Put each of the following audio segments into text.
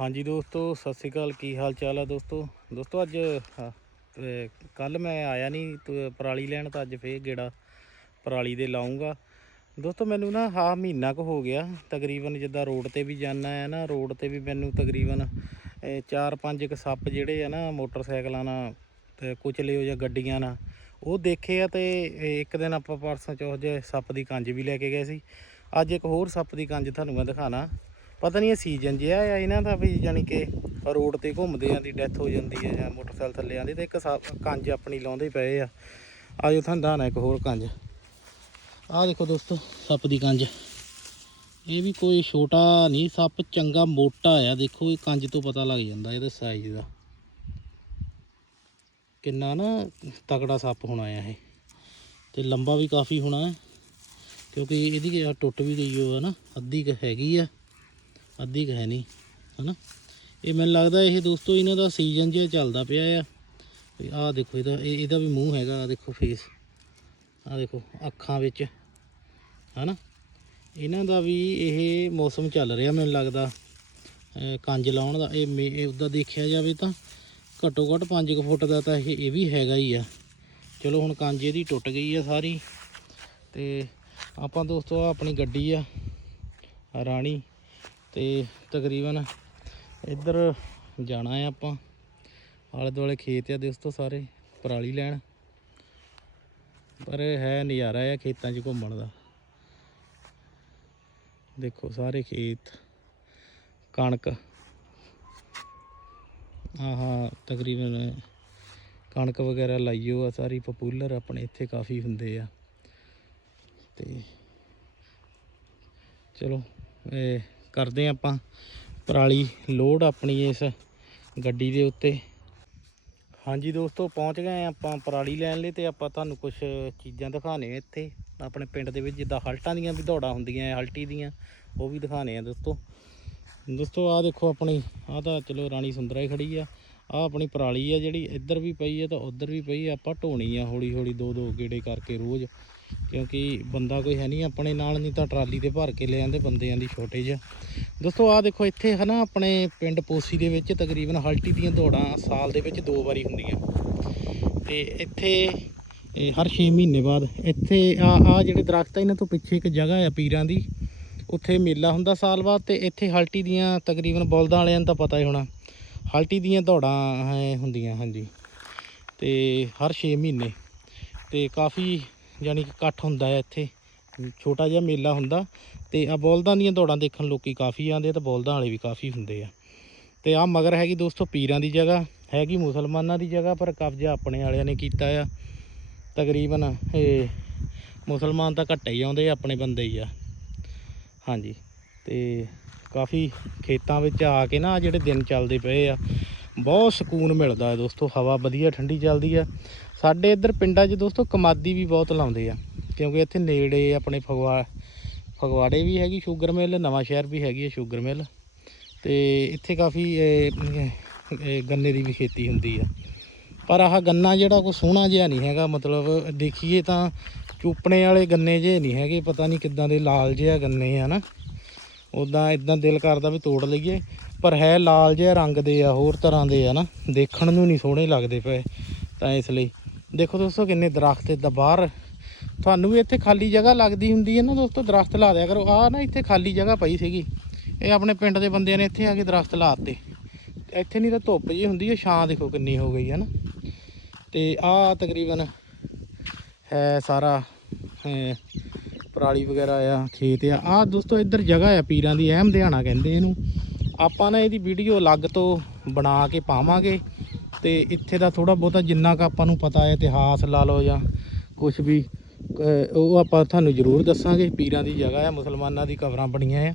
ਹਾਂਜੀ ਦੋਸਤੋ, ਸਤਿ ਸ੍ਰੀ ਅਕਾਲ। ਕੀ ਹਾਲ ਚਾਲ ਆ ਦੋਸਤੋ? ਦੋਸਤੋ, ਅੱਜ ਕੱਲ ਮੈਂ ਆਇਆ ਨਹੀਂ ਤ- ਪਰਾਲੀ ਲੈਣ ਤਾਂ ਅੱਜ ਫੇਰ ਗੇੜਾ ਪਰਾਲੀ ਦੇ ਲਾਉਂਗਾ ਦੋਸਤੋ, ਮੈਨੂੰ ਨਾ ਹਾ ਮਹੀਨਾ ਕੁ ਹੋ ਗਿਆ। ਤਕਰੀਬਨ ਜਿੱਦਾਂ ਰੋਡ ਤੇ ਵੀ ਜਾਣਾ ਹੈ ਨਾ, ਰੋਡ ਤੇ ਵੀ ਮੈਨੂੰ ਤਕਰੀਬਨ, ਇਹ ਚਾਰ ਪੰਜ ਕੁ ਸੱਪ ਜਿਹੜੇ ਆ ਨਾ, ਮੋਟਰਸਾਈਕਲਾਂ ਨਾਲ ਤੇ ਕੁਚਲੇ ਹੋ ਜਾਂ ਗੱਡੀਆਂ ਨਾਲ, ਉਹ ਦੇਖੇ ਆ ਤੇ ਇੱਕ ਦਿਨ ਆਪਾਂ ਪਰਸੋਂ ਚੌਥ ਜੇ ਸੱਪ ਦੀ ਕੰਜ ਵੀ ਲੈ ਕੇ ਗਏ ਸੀ। ਅੱਜ ਇੱਕ ਹੋਰ ਸੱਪ ਦੀ ਕੰਜ ਤੁਹਾਨੂੰ ਮੈਂ ਦਿਖਾਣਾ। ਪਤਾ ਨਹੀਂ ਇਹ ਸੀਜ਼ਨ ਜਿਹਾ ਆ, ਇਹਨਾਂ ਦਾ ਵੀ ਜਾਨੀ ਕਿ ਰੋਡ ਤੇ ਘੁੰਮਦੇ ਆਂ ਦੀ ਡੈਥ ਹੋ ਜਾਂਦੀ ਹੈ ਜਾਂ ਮੋਟਰਸਾਈਕਲ ਥੱਲੇ ਆਂਦੇ ਤੇ ਇੱਕ ਸੱਪ- ਕੰਜ ਆਪਣੀ ਲਾਉਂਦੇ ਪਏ ਆ। ਆਜੋ ਤੁਹਾਨੂੰ ਦੱਸਣਾ ਇੱਕ ਹੋਰ ਕੰਜ। ਆਹ ਦੇਖੋ ਦੋਸਤੋ, ਸੱਪ ਦੀ ਕੰਜ। ਇਹ ਵੀ ਕੋਈ ਛੋਟਾ ਨਹੀਂ, ਸੱਪ ਚੰਗਾ ਮੋਟਾ ਆ। ਦੇਖੋ ਇਹ ਕੰਜ ਤੋਂ ਪਤਾ ਲੱਗ ਜਾਂਦਾ ਇਹਦੇ ਸਾਈਜ਼ ਦਾ। ਕਿੰਨਾ ਨਾ ਤਕੜਾ ਸੱਪ ਹੋਣਾ ਆ ਇਹ। ਤੇ ਲੰਬਾ ਵੀ ਕਾਫੀ ਹੋਣਾ ਕਿਉਂਕਿ ਇਹਦੀ ਆਹ ਟੁੱਟ ਵੀ ਗਈ ਉਹ ਹੈ ਨਾ, ਅੱਧੀ ਕੁ ਹੈਗੀ ਆ। ਅੱਧੀ ਕੁ ਹੈ ਨਹੀਂ, ਹਨਾ? ਇਹ ਮੈਨੂੰ ਲੱਗਦਾ ਇਹ ਦੋਸਤੋ ਇਹਨਾਂ ਦਾ ਸੀਜ਼ਨ ਜਿਹਾ ਚੱਲਦਾ ਪਿਆ ਆ। ਵੀ ਆਹ ਦੇਖੋ ਇਹਦਾ, ਇਹ ਇਹਦਾ ਵੀ ਮੂੰਹ ਹੈਗਾ, ਆਹ ਦੇਖੋ ਫੇਸ ਆਹ ਦੇਖੋ, ਅੱਖਾਂ ਵਿੱਚ, ਹਨਾ? ਇਹਨਾਂ ਦਾ ਵੀ ਇਹ ਮੌਸਮ ਚੱਲ ਰਿਹਾ ਮੈਨੂੰ ਲੱਗਦਾ। ਕੰਜ ਲਾਉਣ ਦਾ, ਇਹ ਮੇ- ਇਹ ਦੇਖਿਆ ਜਾਵੇ ਤਾਂ ਘੱਟੋ ਘੱਟ 5 ਫੁੱਟ ਦਾ ਤਾਂ ਇਹ ਇਹ ਵੀ ਹੈਗਾ ਹੀ ਆ। ਚਲੋ ਹੁਣ ਕੰਜ ਇਹਦੀ ਟੁੱਟ ਗਈ ਆ ਸਾਰੀ। ਤੇ ਆਪਾਂ ਦੋਸਤੋ ਆਪਣੀ ਗੱਡੀ ਆ, ਰਾਣੀ। ਤੇ ਤਕਰੀਬਨ ਇੱਧਰ ਜਾਣਾ ਆ ਆਪਾਂ। ਆਲੇ ਦੁਆਲੇ ਖੇਤ ਆ ਦੋਸਤੋ ਸਾਰੇ, ਪਰਾਲੀ ਲੈਣ। ਪਰ ਹੈ ਨਜ਼ਾਰਾ ਆ ਖੇਤਾਂ 'ਚ ਘੁੰਮਣ ਦਾ। ਦੇਖੋ ਸਾਰੇ ਖੇਤ, ਕਣਕ। ਆਹਾ, ਤਕਰੀਬਨ ਕਣਕ ਵਗੈਰਾ ਲਾਈਓ ਆ ਸਾਰੀ ਪਪੂਲਰ ਆਪਣੇ ਇੱਥੇ ਕਾਫੀ ਹੁੰਦੇ ਆ। ਤੇ ਚਲੋ, ਇਹ ਕਰਦੇ ਹਾਂ ਆਪਾਂ। ਪਰਾਲੀ ਲੋਡ ਆਪਣੀ ਇਸ ਗੱਡੀ ਦੇ ਉੱਤੇ। ਹਾਂਜੀ ਦੋਸਤੋ, ਪਹੁੰਚ ਗਏ ਆਪਾਂ ਪਰਾਲੀ ਲੈਣ ਲਈ ਤੇ ਆਪਾਂ ਤੁਹਾਨੂੰ ਕੁਝ ਚੀਜ਼ਾਂ ਦਿਖਾਣੇ ਆ ਇੱਥੇ। ਆਪਣੇ ਪਿੰਡ ਦੇ ਵਿੱਚ ਜਿੱਦਾਂ ਹਲਟਾਂ ਦੀਆਂ ਵੀ ਦੌੜਾਂ ਹੁੰਦੀਆਂ, ਹਲਟੀ ਦੀਆਂ, ਉਹ ਵੀ ਦਿਖਾਣੇ ਆ ਦੋਸਤੋ। ਦੋਸਤੋ, ਆਹ ਦੇਖੋ ਆਪਣੀ, ਆਹ ਤਾਂ ਚਲੋ ਰਾਣੀ ਸੁੰਦਰਾ ਹੀ ਖੜੀ ਆ। ਆਹ ਆਪਣੀ ਪਰਾਲੀ ਆ ਜਿਹੜੀ ਇੱਧਰ ਵੀ ਪਈ ਆ ਤਾਂ ਉੱਧਰ ਵੀ ਪਈ ਆ। ਆਪਾਂ ਢੋਣੀ ਆ ਹੌਲੀ ਹੌਲੀ ਦੋ ਦੋ ਗੇੜੇ ਕਰਕੇ ਰੋਜ਼। ਕਿਉਂਕਿ ਬੰਦਾ ਕੋਈ ਹੈ ਨਹੀਂ, ਆਪਣੇ ਨਾਲ ਨਹੀਂ ਤਾਂ ਟਰਾਲੀ ਤੇ ਭਰ ਕੇ ਲੈ ਜਾਂਦੇ ਬੰਦਿਆਂ ਦੀ ਸ਼ੋਰਟੇਜ ਦੋਸਤੋ, ਆਹ ਦੇਖੋ, ਇੱਥੇ ਹੈ ਨਾ ਆਪਣੇ ਪਿੰਡ ਪੋਸੀ ਦੇ ਵਿੱਚ ਤਕਰੀਬਨ ਹਲਟੀ ਦੀਆਂ ਦੌੜਾਂ ਸਾਲ ਦੇ ਵਿੱਚ ਦੋ ਵਾਰੀ ਹੁੰਦੀਆਂ। ਤੇ ਇੱਥੇ ਹਰ 6 ਮਹੀਨੇ ਬਾਅਦ, ਇੱਥੇ ਆ ਆ ਜਿਹੜੇ ਦਰਖਤ ਆ, ਇਹਨਾਂ ਤੋਂ ਪਿੱਛੇ ਇੱਕ ਜਗ੍ਹਾ ਆ ਪੀਰਾਂ ਦੀ। ਉੱਥੇ ਮੇਲਾ ਹੁੰਦਾ ਸਾਲ ਬਾਅਦ ਤੇ ਇੱਥੇ ਹਲਟੀ ਦੀਆਂ ਤਕਰੀਬਨ ਬਲਦਾਂ ਵਾਲਿਆਂ ਨੂੰ ਤਾਂ ਪਤਾ ਹੀ ਹੋਣਾ। ਹਲਟੀ ਦੀਆਂ ਦੌੜਾਂ ਹੁੰਦੀਆਂ, ਹਾਂਜੀ। ਤੇ ਹਰ 6 ਮਹੀਨੇ। ਤੇ ਕਾਫੀ ਯਾਨੀ ਕਿ ਇਕੱਠ ਹੁੰਦਾ ਹੈ ਇੱਥੇ। ਛੋਟਾ ਜਿਹਾ ਮੇਲਾ ਹੁੰਦਾ ਤੇ ਆ ਬਲਦਾਂ ਦੀਆਂ ਦੌੜਾਂ ਦੇਖਣ ਲੋਕੀ ਕਾਫੀ ਆਉਂਦੇ ਆ ਤੇ ਬਲਦਾਂ ਵਾਲੇ ਵੀ ਕਾਫੀ ਹੁੰਦੇ ਆ। ਤੇ ਆ ਮਗਰ ਹੈਗੀ ਦੋਸਤੋ ਪੀਰਾਂ ਦੀ ਜਗ੍ਹਾ, ਹੈਗੀ ਮੁਸਲਮਾਨਾਂ ਦੀ ਜਗ੍ਹਾ, ਪਰ ਕਬਜ਼ਾ ਆਪਣੇ ਵਾਲਿਆਂ ਨੇ ਕੀਤਾ ਆ। ਤਕਰੀਬਨ ਇਹ ਮੁਸਲਮਾਨ ਤਾਂ ਘੱਟ ਹੀ ਆਉਂਦੇ ਆ, ਆਪਣੇ ਬੰਦੇ ਹੀ ਆ। ਹਾਂਜੀ, ਤੇ ਕਾਫੀ ਖੇਤਾਂ ਵਿੱਚ ਆ ਕੇ ਨਾ ਜਿਹੜੇ ਦਿਨ ਚੱਲਦੇ ਪਏ ਆ ਬਹੁਤ ਸਕੂਨ ਮਿਲਦਾ ਹੈ ਦੋਸਤੋ, ਹਵਾ ਵਧੀਆ, ਠੰਡੀ ਚੱਲਦੀ ਆ ਸਾਡੇ ਇੱਧਰ ਪਿੰਡਾਂ 'ਚ ਦੋਸਤੋ ਕਮਾਦੀ ਵੀ ਬਹੁਤ ਲਾਉਂਦੇ ਆ, ਕਿਉਂਕਿ ਇੱਥੇ ਨੇੜੇ ਆਪਣੇ ਫਗਵਾ, ਫਗਵਾੜੇ ਵੀ ਹੈਗੀ ਸ਼ੂਗਰ ਮਿਲ, ਨਵਾਂ ਸ਼ਹਿਰ ਵੀ ਹੈਗੀ ਹੈ ਸ਼ੂਗਰ ਮਿਲ। ਤੇ ਇੱਥੇ ਕਾਫੀ ਗੰਨੇ ਦੀ ਵੀ ਖੇਤੀ ਹੁੰਦੀ ਆ। ਪਰ ਆਹ ਗੰਨਾ ਜਿਹੜਾ ਕੋਈ ਸੋਹਣਾ ਜਿਹਾ ਨਹੀਂ ਹੈਗਾ, ਮਤਲਬ ਦੇਖੀਏ ਤਾਂ ਚੂਪਣੇ ਵਾਲੇ ਗੰਨੇ ਜੇ ਨਹੀਂ ਹੈਗੇ, ਪਤਾ ਨਹੀਂ ਕਿੱਦਾਂ ਦੇ ਲਾਲ ਜਿਹਾ ਗੰਨੇ ਆ ਨਾ। ਉਦਾਂ ਇਦਾਂ ਦਿਲ ਕਰਦਾ ਵੀ ਤੋੜ ਲਈਏ। ਪਰ ਹੈ ਲਾਲ ਜਿਹਾ ਰੰਗ ਦੇ ਆ, ਹੋਰ ਤਰ੍ਹਾਂ ਦੇ ਆ ਨਾ। ਦੇਖਣ ਨੂੰ ਨਹੀਂ ਸੋਹਣੇ ਲੱਗਦੇ ਪਏ, ਤਾਂ ਇਸ ਲਈ। ਦੇਖੋ ਦੋਸਤੋ, ਕਿੰਨੇ ਦਰਖਤ ਇੱਦਾਂ ਬਾਹਰ। ਤੁਹਾਨੂੰ ਵੀ ਇੱਥੇ ਖਾਲੀ ਜਗ੍ਹਾ ਲੱਗਦੀ ਹੁੰਦੀ ਹੈ ਨਾ ਦੋਸਤੋ, ਦਰਖਤ ਲਾ ਦਿਆ ਕਰੋ। ਆ ਨਾ ਇੱਥੇ ਖਾਲੀ ਜਗ੍ਹਾ ਪਈ ਸੀਗੀ। ਇਹ ਆਪਣੇ ਪਿੰਡ ਦੇ ਬੰਦਿਆਂ ਨੇ ਇੱਥੇ ਆ ਕੇ ਦਰਖਤ ਲਾ ਦਿੱਤੇ। ਇੱਥੇ ਨਹੀਂ ਤਾਂ ਧੁੱਪ ਜੀ ਹੁੰਦੀ ਹੈ, ਛਾਂ ਦੇਖੋ ਕਿੰਨੀ ਹੋ ਗਈ ਹੈ ਨਾ। ਤੇ ਆ ਤਕਰੀਬਨ ਹੈ ਸਾਰਾ ਪਰਾਲੀ ਵਗੈਰਾ ਆ, ਖੇਤ ਆ। ਆ ਦੋਸਤੋ, ਇੱਧਰ ਜਗ੍ਹਾ ਆ, ਪੀਰਾਂ ਦੀ ਅਹਿਮ ਦਿਹਾਣਾ ਕਹਿੰਦੇ ਇਹਨੂੰ। ਆਪਾਂ ਨਾ ਇਹਦੀ ਵੀਡੀਓ ਅਲੱਗ ਤੋਂ ਬਣਾ ਕੇ ਪਾਵਾਂਗੇ ਤੇ ਇੱਥੇ ਦਾ ਥੋੜਾ ਬਹੁਤਾ ਜਿੰਨਾ ਕੁ ਆਪਾਂ ਨੂੰ ਪਤਾ ਹੈ ਇਤਿਹਾਸ ਲਾ ਲਓ ਜਾਂ ਕੁਝ ਵੀ ਉਹ ਆਪਾਂ ਤੁਹਾਨੂੰ ਜ਼ਰੂਰ ਦੱਸਾਂਗੇ। ਪੀਰਾਂ ਦੀ ਜਗ੍ਹਾ ਆ, ਮੁਸਲਮਾਨਾਂ ਦੀ ਕਬਰਾਂ ਬਣੀਆਂ ਆ।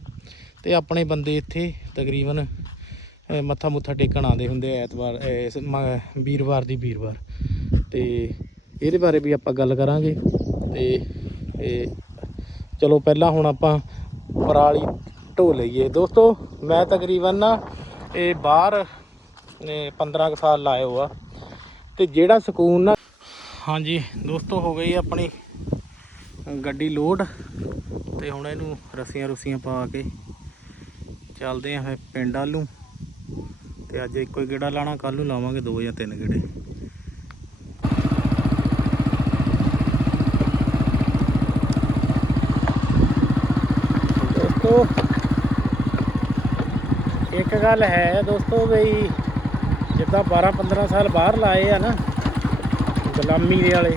ਤੇ ਆਪਣੇ ਬੰਦੇ ਇੱਥੇ ਤਕਰੀਬਨ ਮੱਥਾ ਮੁੱਥਾ ਟੇਕਣ ਆਉਂਦੇ ਹੁੰਦੇ ਆ ਐਤਵਾਰ ਵੀਰਵਾਰ ਦੀ ਵੀਰਵਾਰ। ਤੇ ਇਹਦੇ ਬਾਰੇ ਵੀ ਆਪਾਂ ਗੱਲ ਕਰਾਂਗੇ। ਤੇ, ਇਹ ਚਲੋ ਪਹਿਲਾਂ ਹੁਣ ਆਪਾਂ ਪਰਾਲੀ ਢੋ ਲਈਏ। ਦੋਸਤੋ, ਮੈਂ ਤਕਰੀਬਨ ਨਾ ਇਹ ਬਾਹਰ ਨੇ 15 ਕੁ ਸਾਲ ਲਾਏ ਹੋਆ। ਤੇ ਜਿਹੜਾ ਸਕੂਨ ਨਾ ਹਾਂਜੀ, ਦੋਸਤੋ, ਹੋ ਗਈ ਆਪਣੀ ਗੱਡੀ ਲੋਡ। ਤੇ ਹੁਣ ਇਹਨੂੰ ਰੱਸੀਆਂ ਰੁੱਸੀਆਂ ਪਾ ਕੇ ਚੱਲਦੇ ਆਂ ਫਿਰ ਪਿੰਡ ਵੱਲ ਨੂੰ। ਤੇ ਅੱਜ ਇੱਕੋ ਹੀ ਗੇੜਾ ਲਾਣਾ ਕੱਲ ਨੂੰ ਲਾਵਾਂਗੇ ਦੋ ਜਾਂ ਤਿੰਨ ਗੇੜੇ। ਦੋਸਤੋ ਇੱਕ ਗੱਲ ਹੈ ਦੋਸਤੋ ਬਈ, ਜਿੱਦਾਂ 12 15 ਸਾਲ ਬਾਹਰ ਲਾਏ ਆ ਨਾ, ਗੁਲਾਮੀ ਦੇ ਵਾਲੇ,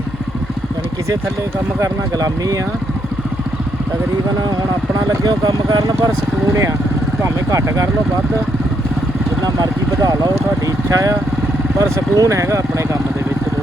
ਯਾਨੀ ਕਿਸੇ ਥੱਲੇ ਕੰਮ ਕਰਨਾ ਗੁਲਾਮੀ ਆ। ਤਕਰੀਬਨ ਹੁਣ ਆਪਣਾ ਲੱਗਿਓ ਕੰਮ ਕਰਨ, ਪਰ ਸਕੂਨ ਆ। ਭਾਵੇਂ ਘੱਟ ਕਰ ਲਓ ਵੱਧ, ਜਿੰਨਾ ਮਰਜ਼ੀ ਵਧਾ ਲਓ, ਤੁਹਾਡੀ ਇੱਛਾ ਆ, ਪਰ ਸਕੂਨ ਹੈਗਾ ਆਪਣੇ ਕੰਮ ਦੇ ਵਿੱਚ।